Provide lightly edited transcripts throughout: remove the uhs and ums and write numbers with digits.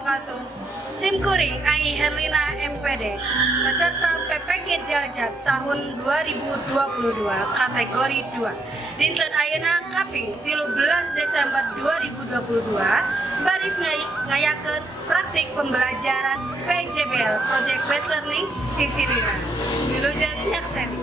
wabarakatuh. Simkuring Ai Herlina MPD peserta PPG Cilacap tahun 2022 kategori 2. Dinten ayeuna kaping 13 Desember 2022 baris ngayakeun praktik pembelajaran PJBL Project Based Learning Sisinira. Wilujeng nyakseni.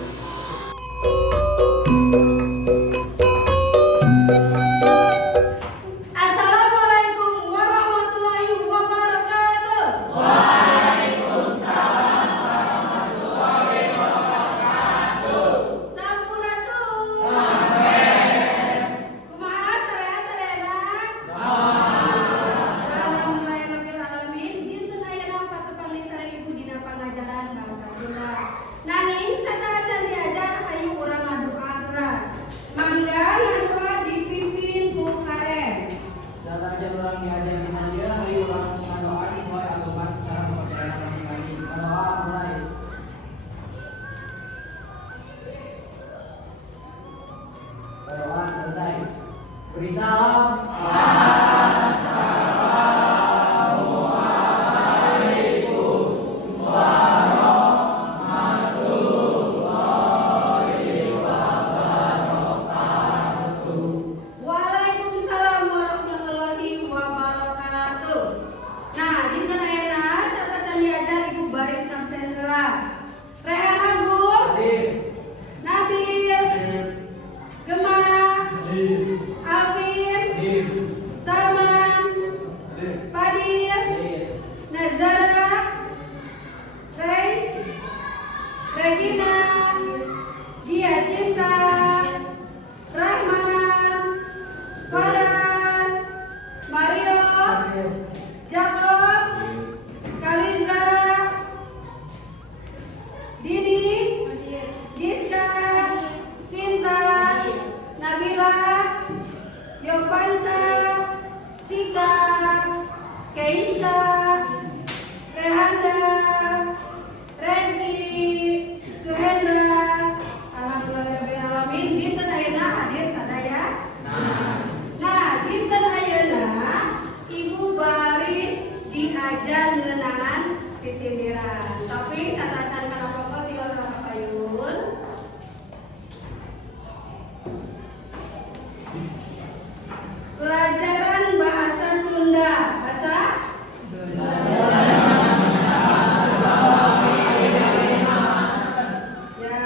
Selesai. Beri salam. Regina, Gia Cinta, Rahman, Faras, Mario, Jacob, Kaliza, Didi, Giska, Sinta, Nabila, Yovanta, Cika, Keisha, Rehanda, Reski, Suhendra, alhamdulillahirobbilalamin. Dinten ayeuna hadir sadaya. Nah, dinten ayeuna Ibu baris diajar ngeunaan sisindiran. Tapi satacan kana pokok tinggal kapayun. Pelajaran bahasa Sunda. Baca. Ya,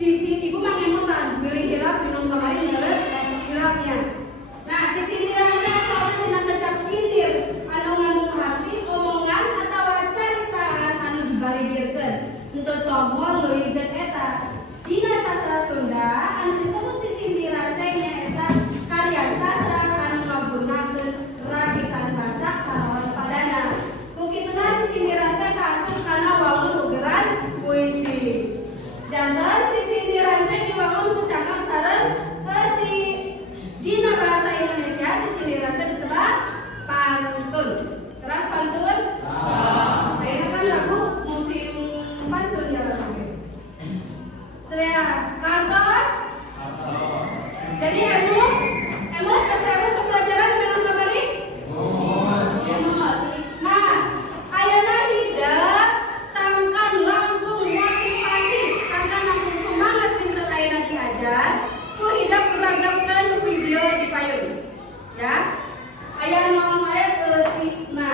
Sisi ibu mangemutan, beli hilap minum kemarin ngeles esok hilapnya. Nah, sisi dirangnya soalnya tidak kecap sindir, anu ngandung hati, omongan atau caritaan anu dibalidikeun. Untuk tombol leuwih jeung eta. Dina sastra Sunda anu disebut sisindiran teh nyaeta karya sastra anu ngagunakeun rakitan basa kalawan padana. Kukituna sisindiran teh kaasup kana wangun ugeran puisi. Jantan sisindiran teh diwangun ku cangkang sareng si dina bahasa Indonesia sisindiran teh disebut pantun. Terang pantun? Nah, ini kan lagu musim pantun ya Bang. Teriak, kantos? Jadi emut pas emut ke pelajaran bilang kamari? Emut. Nah, ayeuna hideung sangkan langkung motivasi, sangkan langkung semangat pinter ayeuna diajar, ku hidup meragamkan video di payun. Ya. Aya naon wae eusikna.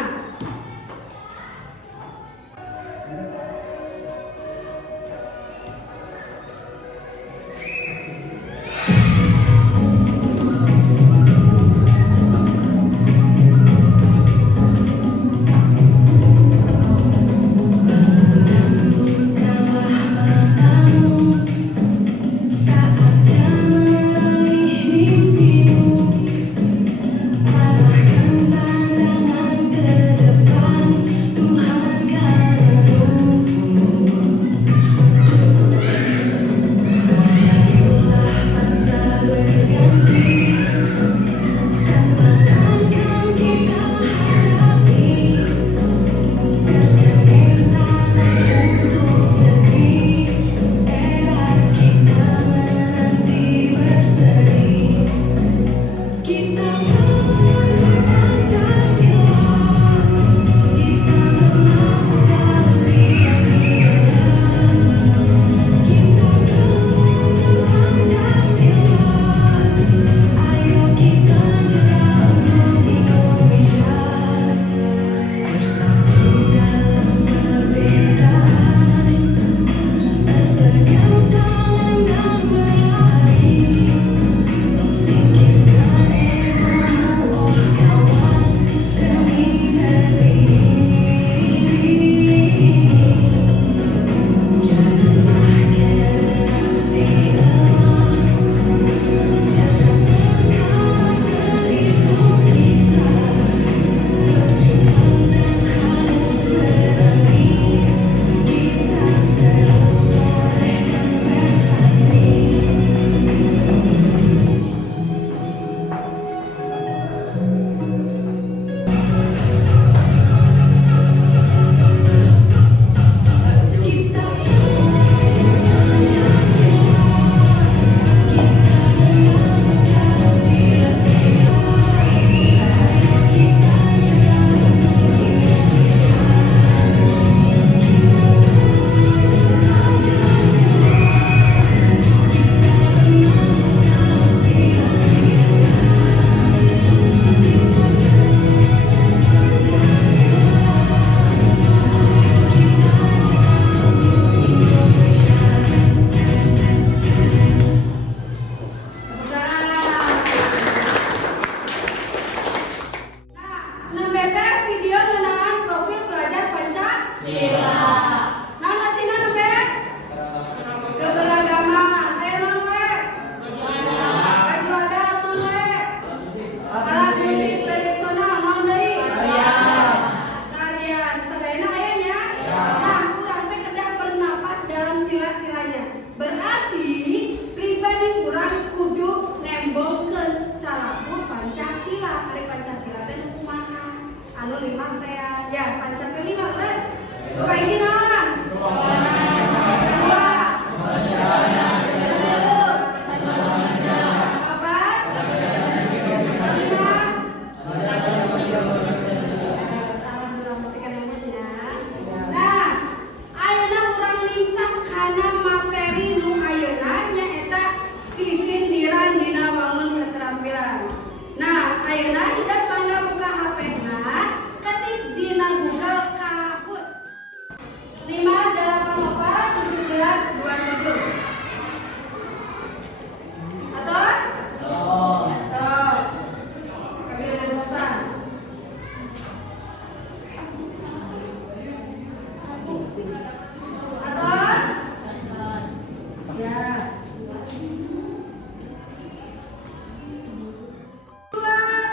Dua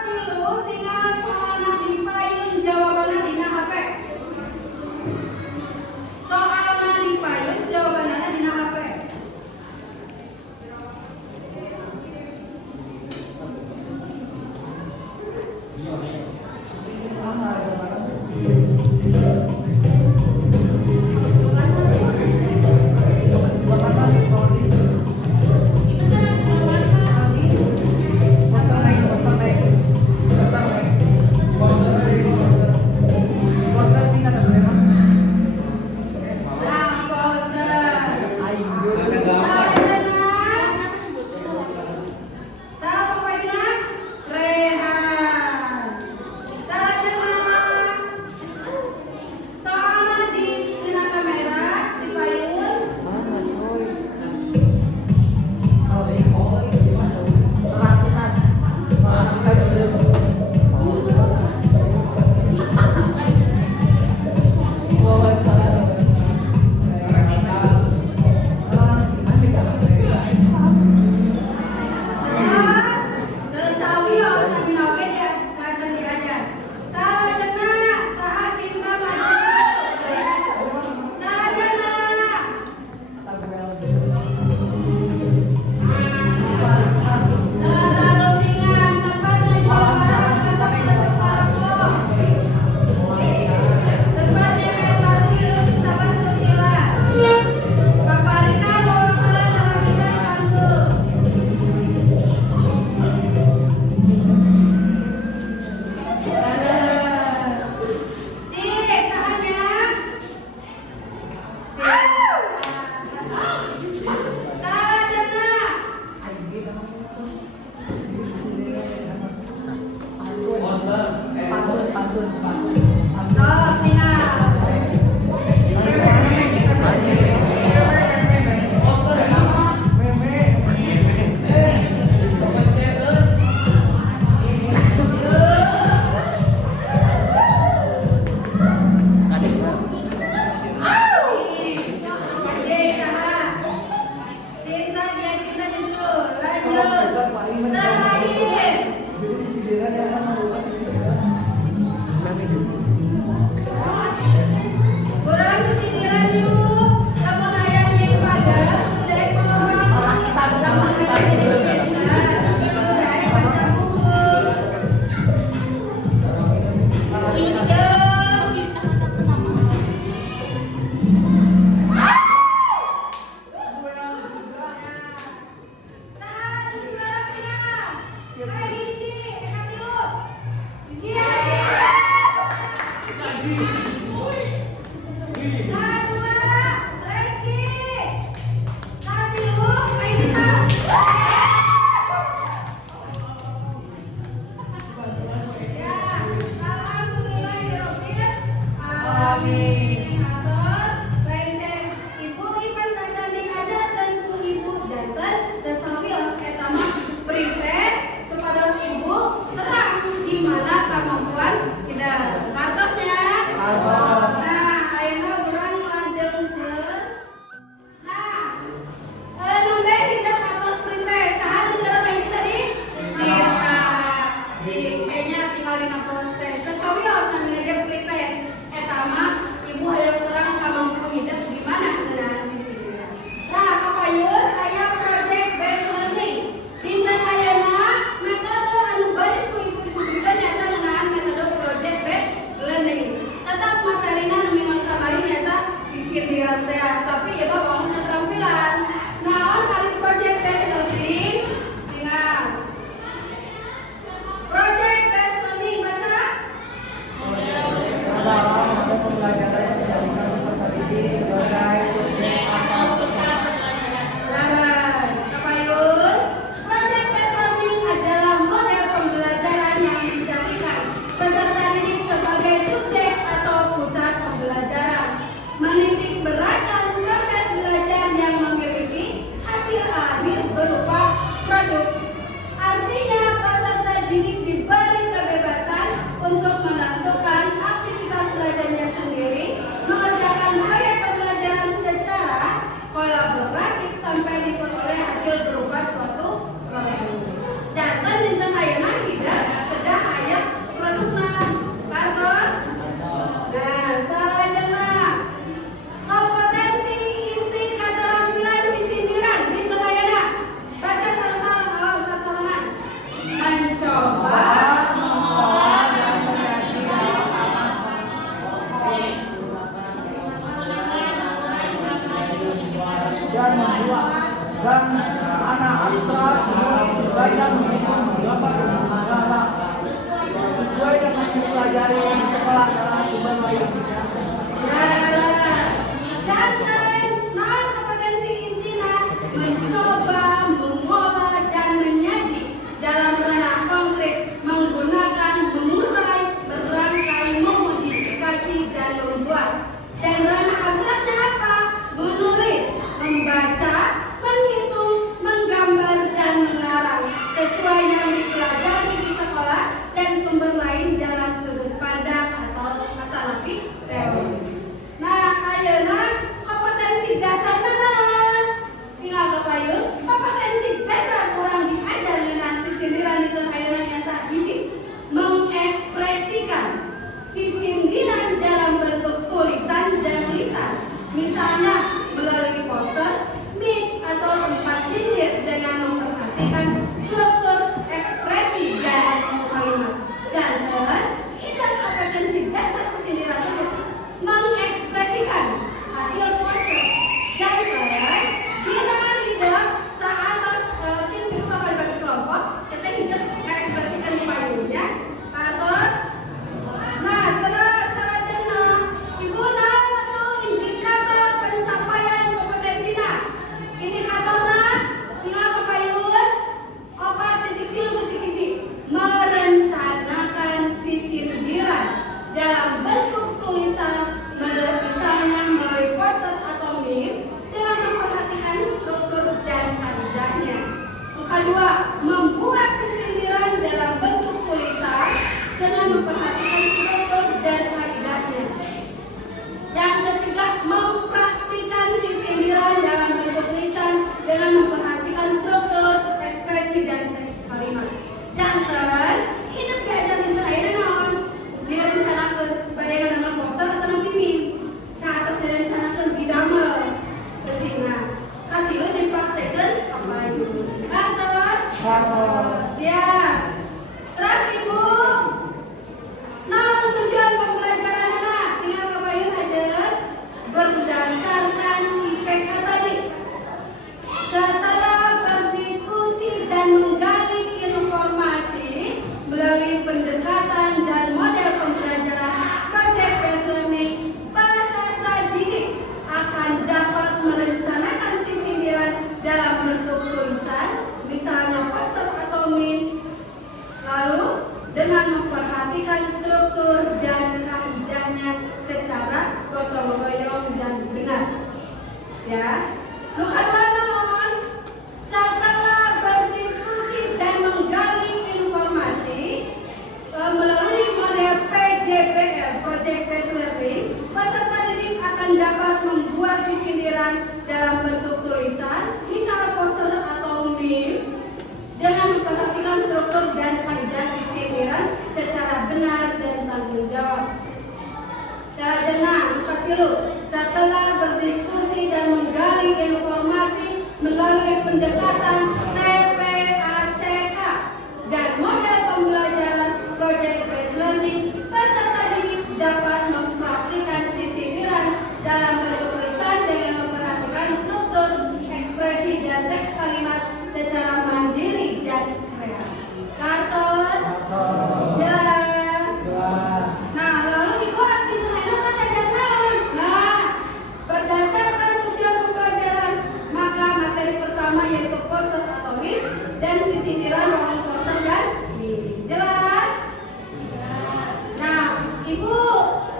dulu tinggal soalna dipayun jawabannya dina HP. Soalna dipayun jawabannya dina HP. dan anak abstrak menulis baca menghitung gambar gambar sesuai dengan dipelajari di sekolah dalam sumber lainnya. Jangan kompetensi intinya mencoba mengolah dan menyaji dalam ranah konkret menggunakan mengurai berangkai memodifikasi dan membuat. Dan ranah abstraknya apa? Menulis, membaca, menghitung, menggambar dan mengarang sesuai yang dipelajari di sekolah dan sumber lain dalam sudut pandang atau lebih teori. Nah, ayeuna kompetensi dasar naon? Tinggal kepayun, kompetensi dasar kurang diajar ngeunaan sisindiran itu ayeuna nyata hiji. Mengekspresikan sisindiran dalam bentuk tulisan dan lisan. Misalnya melalui poster, meme atau tempat sindir dengan memperhatikan struktur ekspresi dan kalimat. Jangan kita kompetensi dasar sisindiran itu mengekspresikan hasil poster. Jangan kita hidup saat kita bakal bagi kelompok, kita hidup mengekspresikan payungnya atau nah terus selanjutnya ibu naon atuh indikator pencapaian kompetensina. Indikatorna tinggal kepayun 4.3.1 merencanakan sisindiran dalam bentuk tulisan misalnya melalui poster atau meme dengan memperhatikan struktur dan kaidahnya. Yang kedua, membuat sisindiran dalam bentuk tulisan dengan memperhatikan struktur dan kaidahnya. Yang ketiga, mempraktikkan sisindiran dalam bentuk tulisan dengan memperhatikan struktur, ekspresi dan teks kalimat. Jangan hidup diajar di ayeuna naon? Direncanakeun bade ngambil poster atau ngambil meme. Saat direncanakeun didamel kesina. Katilu dipraktekeun kapayun. Kantor. Siap. Terus Ibu. Naon tujuan pembelajaranna? Tinggal kapayun aja. Berdasarkan IPK tadi. Setelah berdiskusi dan menggali informasi melalui pendekatan dan model pembelajaran proyek learning, peserta didik akan dapat merencanakan sisindiran dalam bentuk tulisan, misalnya poster atau meme, lalu dengan memperhatikan struktur dan kaidahnya secara gotong royong dan benar. Ya, nu kadua naon? Setelah berdiskusi dan menggali informasi melalui model PJBL (Project Based Learning), peserta didik akan dapat membuat sisindiran dalam bentuk tulisan, misal poster atau meme, dengan memperhatikan struktur dan kaidah sisindiran secara benar dan tanggung jawab. Selanjutnya, setelah berdiskusi dan menggali informasi melalui pendekatan TPACK dan model pembelajaran Project Based Learning, peserta didik dapat mempraktikkan sisindiran dalam bentuk tulisan dengan memperhatikan struktur, ekspresi dan teks kalimat secara mandiri dan kreatif. Kartos? Jelas? Nah, lalu Ibu aktivitas itu kata naon? Nah, berdasarkan tujuan pembelajaran, maka materi pertama yaitu poster atau meme dan sisindiran melalui poster dan meme. Jelas? Nah, Ibu,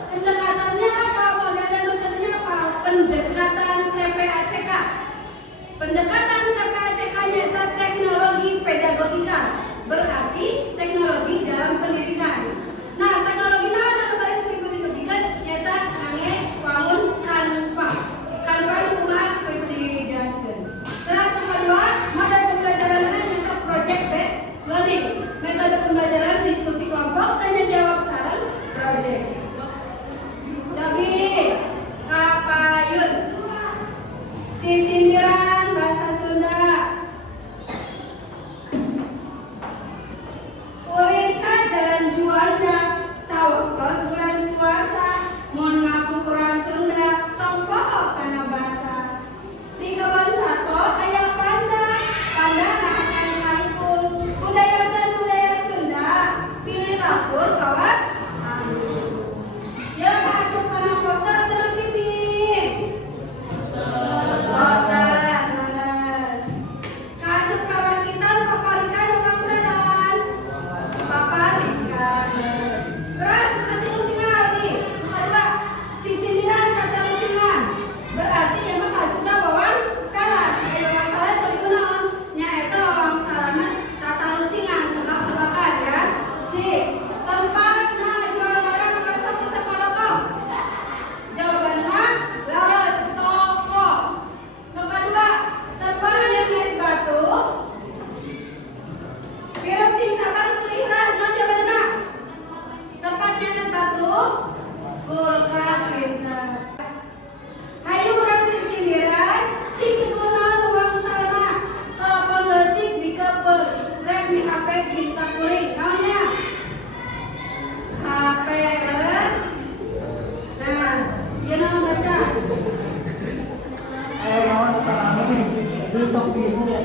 pendekatannya apa? Model dan metodenya apa? Pendekatan TPACK. Pendekatan TPACK-nya teknik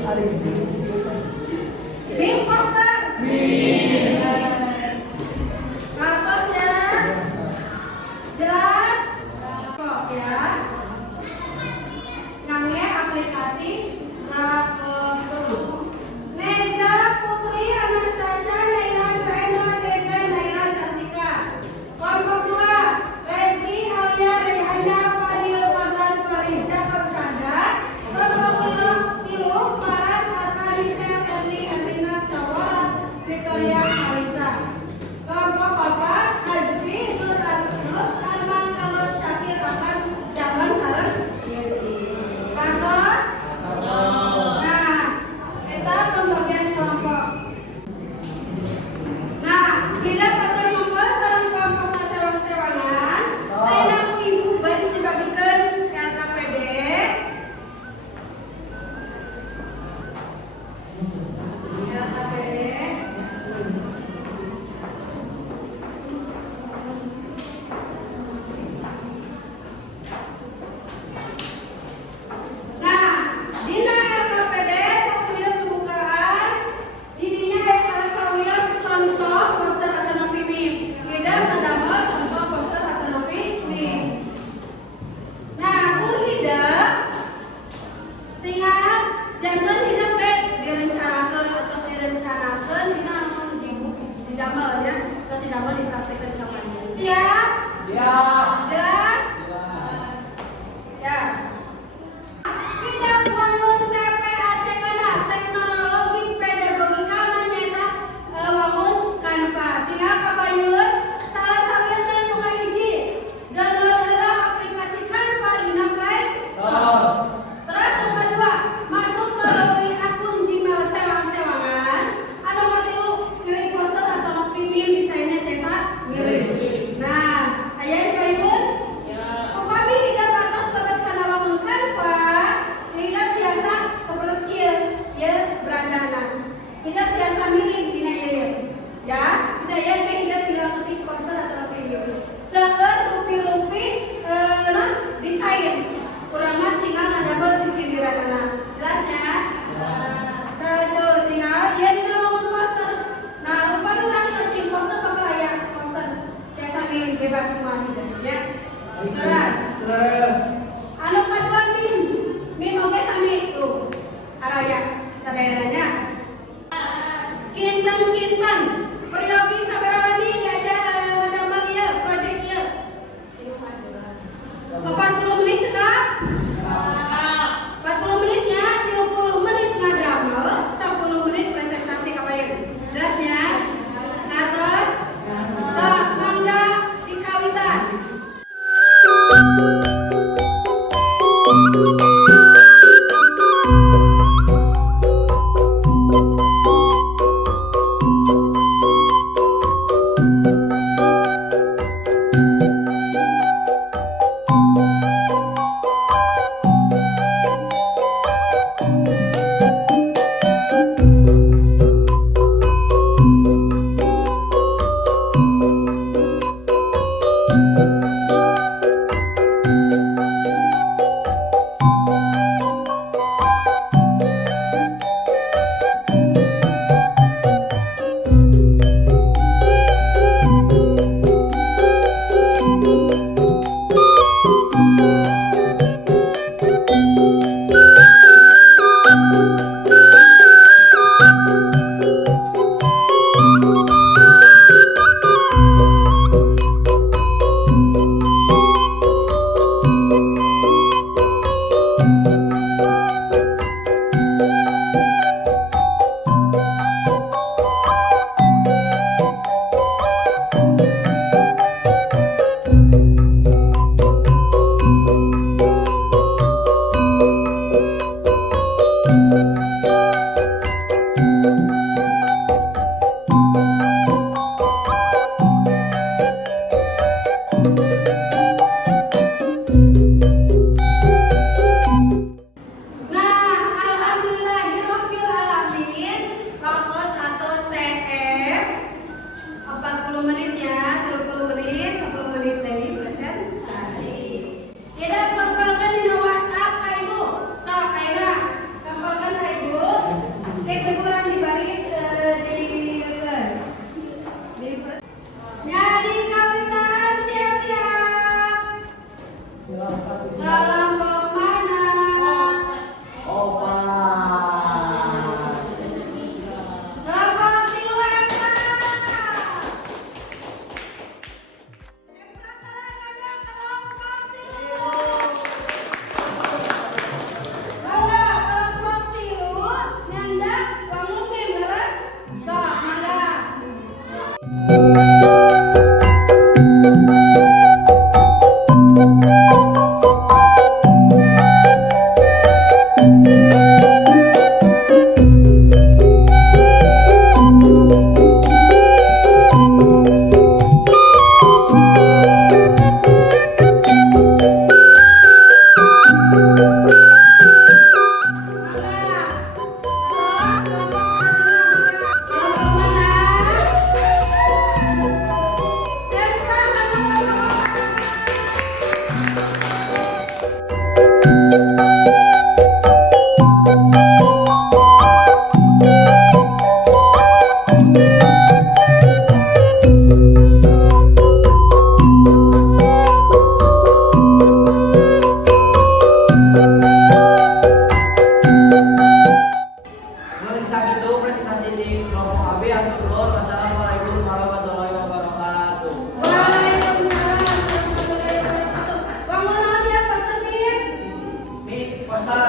Arintis. Mim poster. Mim. Ratos ya. Jelas? Kok ya? Nangge aplikasi Rakoto. Neza Putri Anastasia Naila Suhaina Geza Naila Cantika. Kelompok 2 Resmi Alia Rehana Fadil Fadlan Farija Kapsada. Kelompok 3 Paras Arkanisa Erni Erlina Syawal Victoria Alisa. Kelompok 4 Hazfi Nur Arman Carlos Syakir Akan Zaman Sarang Carlos. Nah, kita pembagian kelompok. Nah, tidak atas nomor sarang kelompok sewan-sewangan. Aina ku ibu baru dibagikan LKPD. Nah, dina LKPD satu hidup pembukaan, didinya salah sawia contoh poster atau nopi mim. Tidak ngadamel contoh poster atau nopi mim. Nah, aku hidup tinggal jangan hidup direncanakan atau direncanakan dina didamelnya atau didamel dipraktekkan kampanye. Siap? Siap. Jelas? Ya. Tidak bangun TPAC kana teknologi pedagogika nanyata bangun Canva. Tinggal kabayun salah sawieuna nu hiji. Download heula aplikasi Canva dina Play Store. Terus nu kedua, masuk melalui akun Gmail sewang-sewangan. Anu katilu pilih poster atau nopi mim desainnya Tessa milih. Nah, aya bayun? Upami hidup atas babat kana bangun Canva, hidup biasa seperti skill, ya berandana. Hidup biasa milih dina ieu. Ya, tidak ya hidup tinggal ketik poster atau video. Seueur rupi-rupi desain. Urang mah tinggal ngadamel sisi dirana. Jelas ya? Satu tinggal ya dina bangun poster. Nah, upami urang searching poster bakal aya poster. Biasa milih bebas semua hidup ya. Terus. Anu kadua mim oge sami tuh araya sadaeranya. Kinten periogi sabaraha lami diajar ngadamel ieu project ieu. 40 menit cenah? 40 menitnya 30 menit ngadamel, 10 menit presentasi kabayun. Jelas ya? Terus sok mangga dikawitan. Ibu yang turun. Wassalamualaikum warahmatullahi wabarakatuh. Waalaikumsalam warahmatullahi wabarakatuh. Bangun aja Pastor Bib. Mi, poster.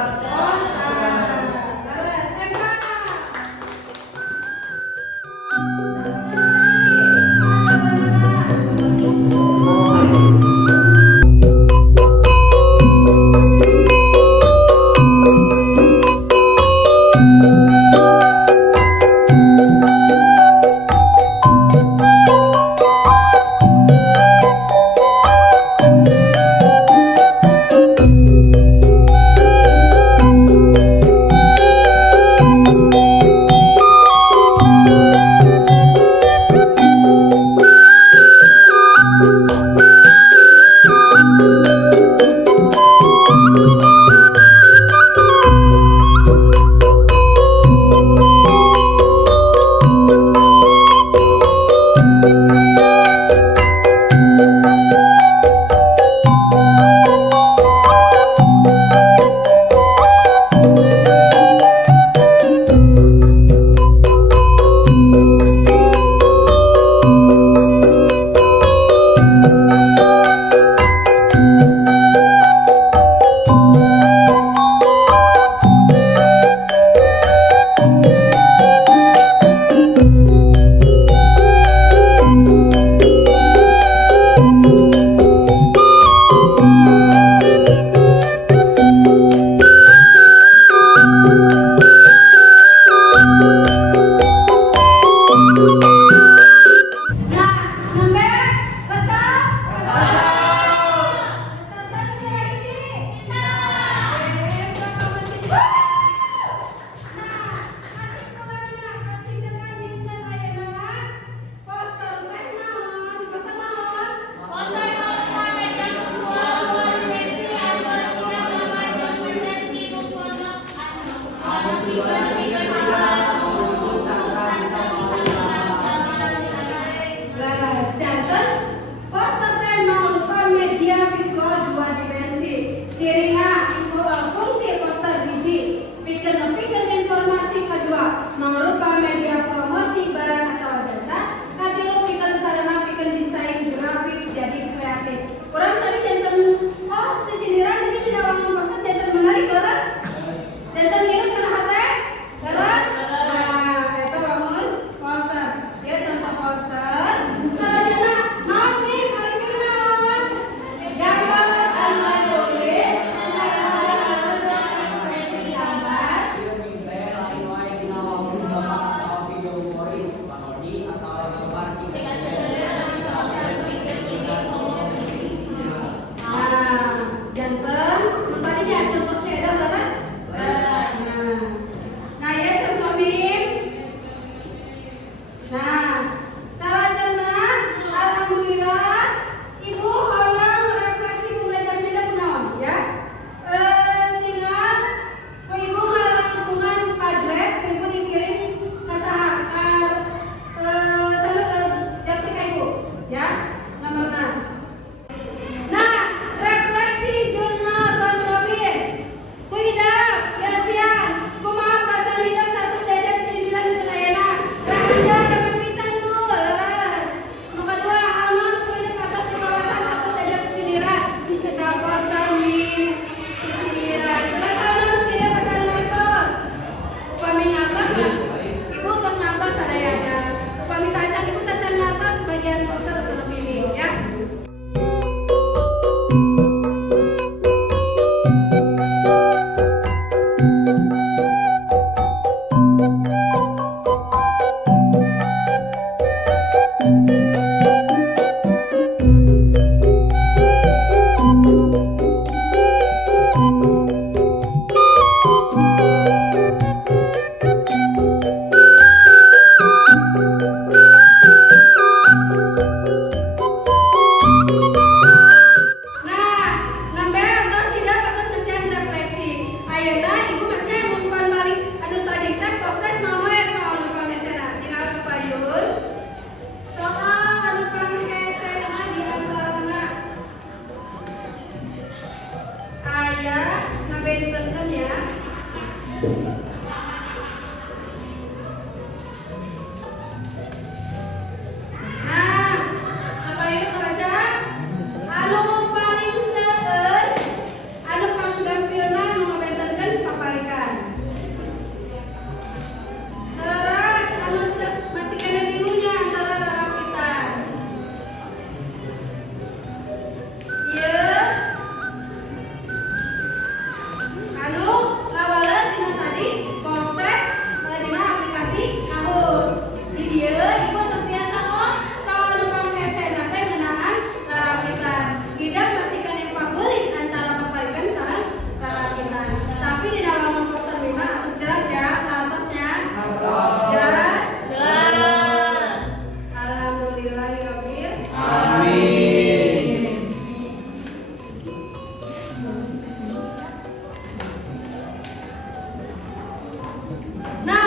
Nah,